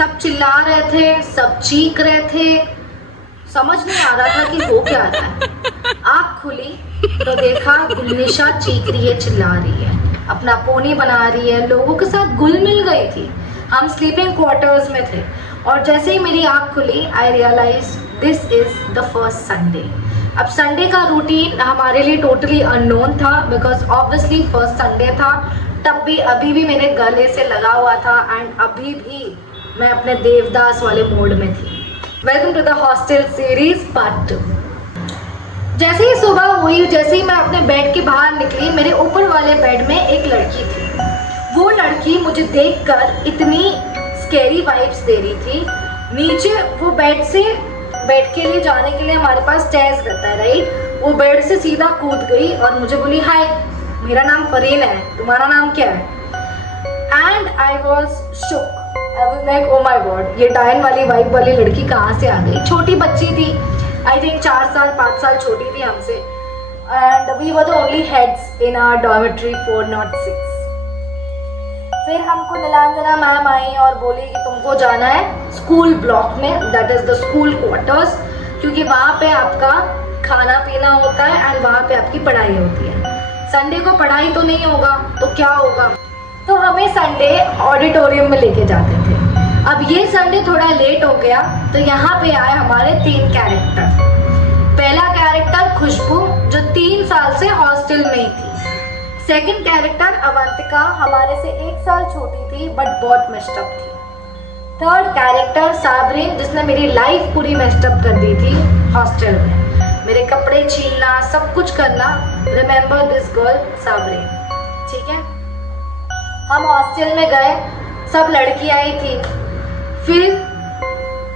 सब चिल्ला रहे थे, सब चीख रहे थे, समझ नहीं आ रहा था कि हो क्या रहा है। आँख खुली तो देखा गुलनिशा चीख रही है, चिल्ला रही है, अपना पोनी बना रही है, लोगों के साथ घुल मिल गई थी। हम स्लीपिंग क्वार्टर्स में थे और जैसे ही मेरी आँख खुली I realise this is the first Sunday. अब संडे का रूटीन हमारे लिए टोटली अननोन था बिकॉज ऑब्वियसली फर्स्ट संडे था। तब भी अभी भी मेरे गले से लगा हुआ था एंड अभी भी मैं अपने देवदास वाले मोड में थी। Welcome to the hostel series part 2। जैसे ही सुबह हुई, जैसे ही मैं अपने बेड के बाहर निकली, मेरे ऊपर वाले बेड में एक लड़की थी। वो लड़की मुझे देखकर इतनी स्कैरी वाइब्स दे रही थी। नीचे वो बेड के लिए जाने के लिए हमारे पास स्टेयर्स रहता है, राइट। वो बेड से सीधा कूद गई और मुझे बोली, हाय मेरा नाम फरीन है, तुम्हारा नाम क्या है? And I was shook. I was like oh my god, ये डायन वाली वाइब वाली लड़की कहाँ से आ गई। छोटी बच्ची थी, आई थिंक 4 साल 5 साल छोटी थी हमसे। And we were the only heads in our dormitory 406। फिर हमको नीलांजना मैम आई और बोली कि तुमको जाना है स्कूल ब्लॉक में, that is the school quarters, क्योंकि वहाँ पे आपका खाना पीना होता है एंड वहाँ पे आपकी पढ़ाई होती है। संडे को पढ़ाई तो नहीं होगा तो क्या होगा, तो हमें संडे ऑडिटोरियम में लेके जाते थे। अब ये संडे थोड़ा लेट हो गया तो यहाँ पे आए हमारे 3 कैरेक्टर। पहला कैरेक्टर खुशबू जो 3 साल से हॉस्टल में ही थी। सेकंड कैरेक्टर अवंतिका, हमारे से 1 साल छोटी थी बट बहुत मेस्टअप थी। थर्ड कैरेक्टर साबरीन, जिसने मेरी लाइफ पूरी मेस्टअप कर दी थी हॉस्टल में, मेरे कपड़े छीलना, सब कुछ करना। रिमेंबर दिस गर्ल साबरीन, ठीक है। हम हॉस्टल में गए, सब लड़कियां ही थी। फिर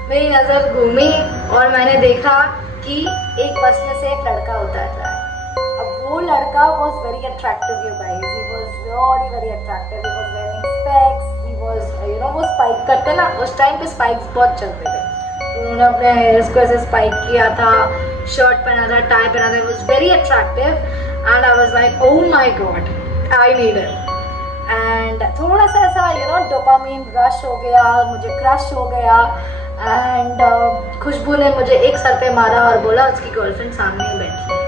मेरी नज़र घूमी और मैंने देखा कि एक बस में से एक लड़का उतर रहा है। अब वो लड़का was very attractive, you guys. He was really very attractive. He was wearing specs. He was, वो स्पाइक करते ना, उस टाइम पे स्पाइक्स बहुत चलते थे, तो उन्होंने अपने हेयर्स को ऐसे स्पाइक किया था, शर्ट पहना था, टाई पहना था। It was very attractive and I was like, oh my god, I need it. And थोड़ा सा ऐसा डोपामिन रश हो गया, मुझे क्रश हो गया। एंड खुशबू ने मुझे एक सर पे मारा और बोला उसकी गर्लफ्रेंड सामने ही बैठी है।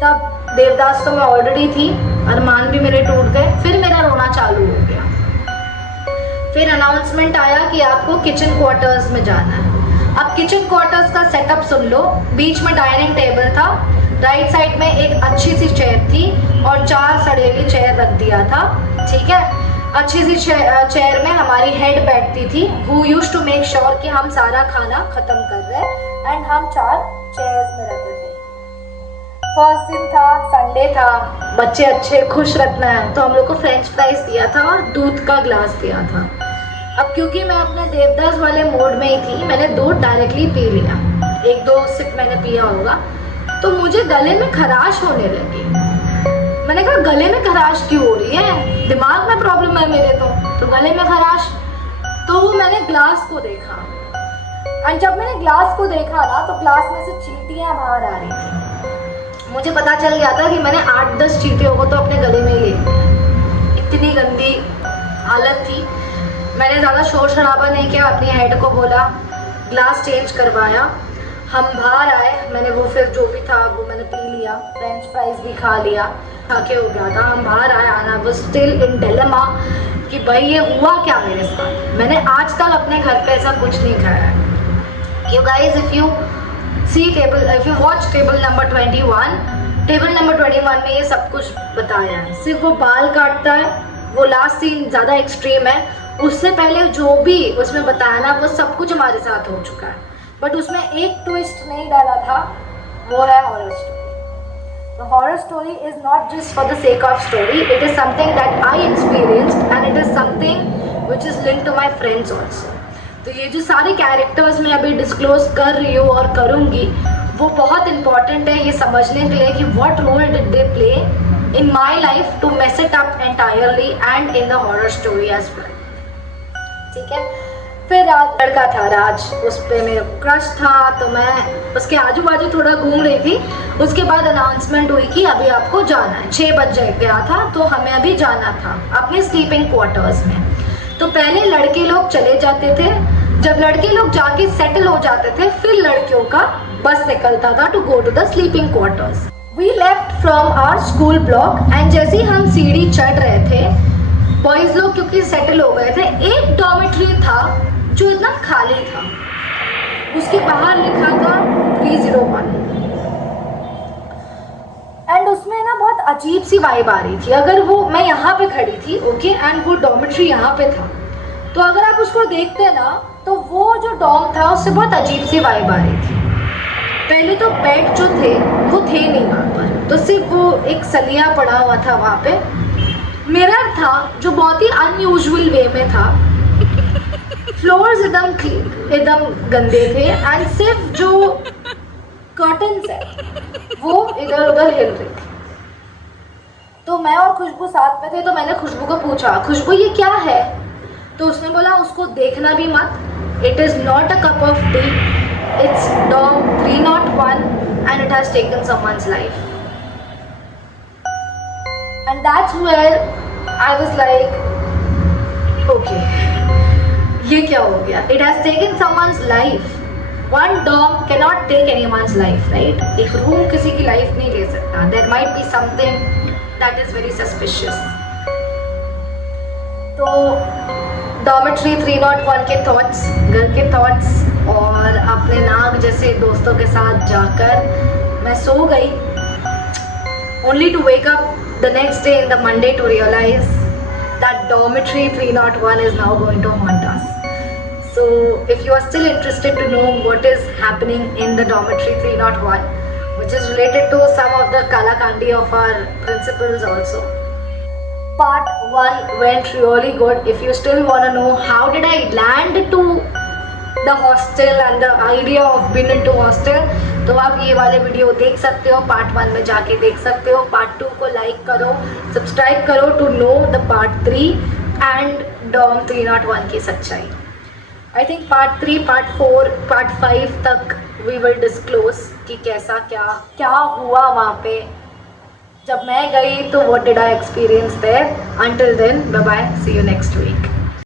तब देवदास तो मैं ऑलरेडी थी, अरमान भी मेरे टूट गए। फिर मेरा रोना चालू हो गया। फिर अनाउंसमेंट आया कि आपको किचन क्वार्टर्स में जाना है। अब किचन क्वार्टर्स का सेटअप सुन लो। बीच में डाइनिंग टेबल था, राइट साइड में एक अच्छी सी चेयर थी और 4 सड़ेली चेयर रख दिया था, ठीक है। अच्छी सी चेयर में हमारी हेड बैठती थी, who used to make sure कि हम सारा खाना खत्म कर रहे हैं एंड हम 4 चेयर्स में रहते थे। फर्स्ट दिन था, संडे था, बच्चे अच्छे खुश रखना है, तो हम लोग को फ्रेंच फ्राइज दिया था और दूध का ग्लास दिया था। अब क्योंकि मैं अपने देवदास वाले मोड में ही थी, मैंने दूध डायरेक्टली पी लिया। 1-2 सिप मैंने पिया होगा, तो मुझे गले में खराश होने लगी। मैंने कहा गले में खराश क्यों हो रही है, दिमाग में प्रॉब्लम है मेरे, तो गले में खराश। तो मैंने ग्लास को देखा और जब मैंने ग्लास को देखा ना, तो ग्लास में से चींटियां बाहर आ रही थी। मुझे पता चल गया था कि मैंने 8-10 चींटियों को तो अपने गले में ही ले लिया। इतनी गंदी हालत थी। मैंने ज़्यादा शोर शराबा नहीं किया, अपनी हेड को बोला, ग्लास चेंज करवाया, हम बाहर आए। मैंने वो फिर जो भी था वो मैंने पी लिया, फ्रेंच फ्राइज भी खा लिया, खाके हो गया था। हम बाहर आए, आना वो स्टिल इन डिलेमा कि भाई ये हुआ क्या मेरे साथ। मैंने आज तक अपने घर पे ऐसा कुछ नहीं खाया है। You guys if you watch table number 21 में ये सब कुछ बताया है। सिर्फ वो बाल काटता है, वो लास्ट सीन ज़्यादा एक्सट्रीम है। उससे पहले जो भी उसमें बताया ना, वो सब कुछ हमारे साथ हो चुका है, बट उसमें एक ट्विस्ट नहीं डाला था, वो है horror story. The horror story is not just for the sake of story, it is something that I experienced and it is something which is linked to my friends also. तो ये जो सारे characters मैं अभी disclose कर रही हूँ और करूँगी, वो बहुत इंपॉर्टेंट है ये समझने के लिए कि what role did they play in my life to mess it up entirely and in the horror story as well. ठीक है। फिर लड़का था राज, उस पर मेरा क्रश था, तो मैं उसके आजू बाजू थोड़ा घूम रही थी। उसके बाद अनाउंसमेंट हुई कि अभी आपको जाना है। 6 बज गया था, तो हमें अभी जाना था अपने स्लीपिंग क्वार्टर्स में। तो पहले लड़के लोग चले जाते थे, जब लड़के लोग जाके सेटल हो जाते थे फिर लड़कियों का बस निकलता था to go to the sleeping quarters. We left from our school block and जैसे ही हम सीढ़ी चढ़ रहे थे, बॉयज लोग क्योंकि सेटल हो गए थे, एक डॉर्मेट्री था जो इतना खाली था, उसके बाहर लिखा था 301 एंड उसमें ना बहुत अजीब सी वाइब आ रही थी। अगर वो, मैं यहाँ पे खड़ी थी ओके एंड वो डॉर्मेट्री यहाँ पे था, तो अगर आप उसको देखते ना तो वो जो डॉम था उससे बहुत अजीब सी वाइब आ रही थी। पहले तो बेड जो थे वो थे नहीं वहाँ पर, तो सिर्फ वो एक सलिया पड़ा हुआ था वहाँ पे। मिरर था जो बहुत ही अनयूजुअल वे में था। फ्लोर्स एकदम गंदे थे एंड सिर्फ जो कर्टन्स है वो इधर उधर हिल रही थी। तो मैं और खुशबू साथ में थे, तो मैंने खुशबू को पूछा, खुशबू ये क्या है? तो उसने बोला उसको देखना भी मत, it is not a cup of tea, it's dorm 301 and it has taken someone's life. And that's where I was like okay, ये क्या हो गया? It has taken someone's life. One dorm can not take anyone's life, right? एक room किसी की life नहीं ले सकता। There might be something that is very suspicious. तो डॉर्मेट्री 301 के थॉट्स, घर के थॉट्स और अपने नाग जैसे दोस्तों के साथ जाकर मैं सो गई, only to wake up the next day in the Monday to realize that dormitory 301 is now going to haunt us. So if you are still interested to know what is happening in the dormitory 301, which is related to some of the Kalakandi of our principals also, part 1 went really good. If you still want to know how did I land to the hostel and the idea of being into hostel, तो आप ये वाले video देख सकते हो, part 1 में जाके देख सकते हो। पार्ट 2 को लाइक करो, सब्सक्राइब करो to know the part 3 and dorm 301 की सच्चाई। I think part 3, part 4, part 5 तक वी विल डिस्क्लोज कि कैसा क्या हुआ वहाँ पे जब मैं गई, तो what did I experience there. Until then, bye bye, see you next week.